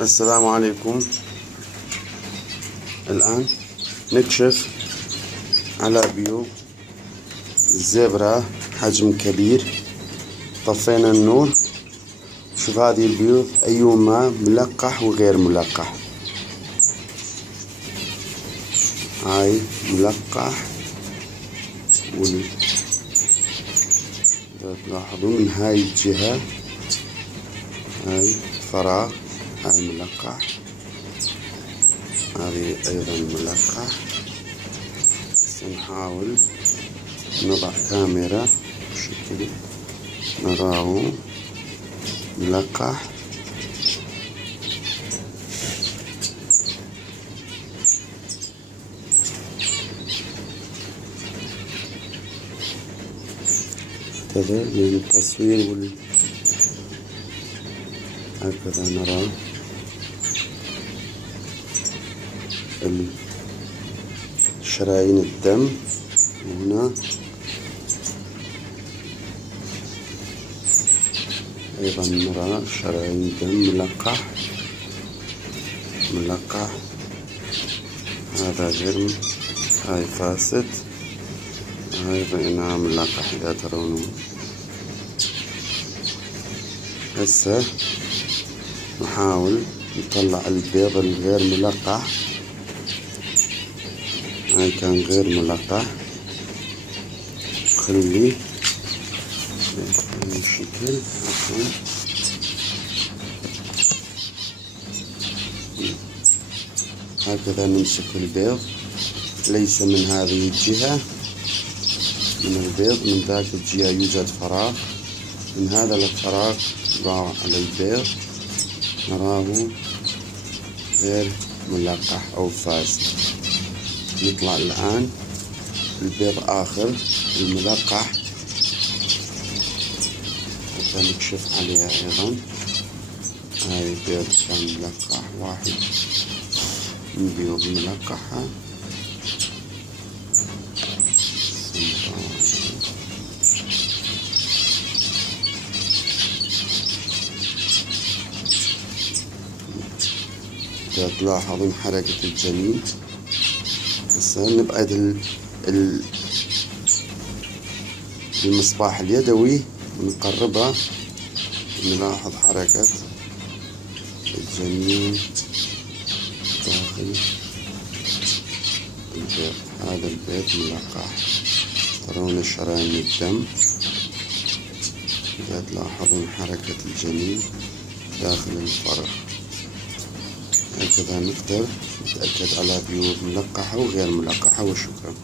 السلام عليكم. الآن نكشف على بيوض الزبرة حجم كبير. طفينا النور. شوف هذه البيوض أيهما ملقح وغير ملقح. هاي ملقح تلاحظوا من هاي الجهة هاي فراغ، هاي ملقح، هذه أيضا ملقح. سنحاول نضع كاميرا بشكل نراه ملقح. هكذا من التصوير هكذا نرى شرايين الدم. وهنا أيضا نرى شرايين دم ملقح. هذا غير، هاي فاسد، هاي بينها ملقح إذا ترونه. هسه نحاول نطلع البيض الغير ملقح. هاي كان غير ملقح. خلي الشكل هكذا نمسك البيض، ليس من هذه الجهة من البيض، من ذاك الجهة يوجد فراغ، من هذا الفراغ ضاع على البيض نراه غير ملقح أو فاسد. يطلع الآن البيض آخر الملقح حتى نكشف عليها أيضا. هاي بيض كان ملقح، واحد من بيض ملقحة. إذا تلاحظون حركة الجنين. هسه نبعد المصباح اليدوي ونقربه، نلاحظ حركة الجنين داخل البيض. هذا البيض ملقح، ترون شرايين الدم. إذا تلاحظون حركة الجنين داخل الفرخ. هكذا نقدر نتأكد على بيوض ملقحة وغير ملقحة. وشكرا.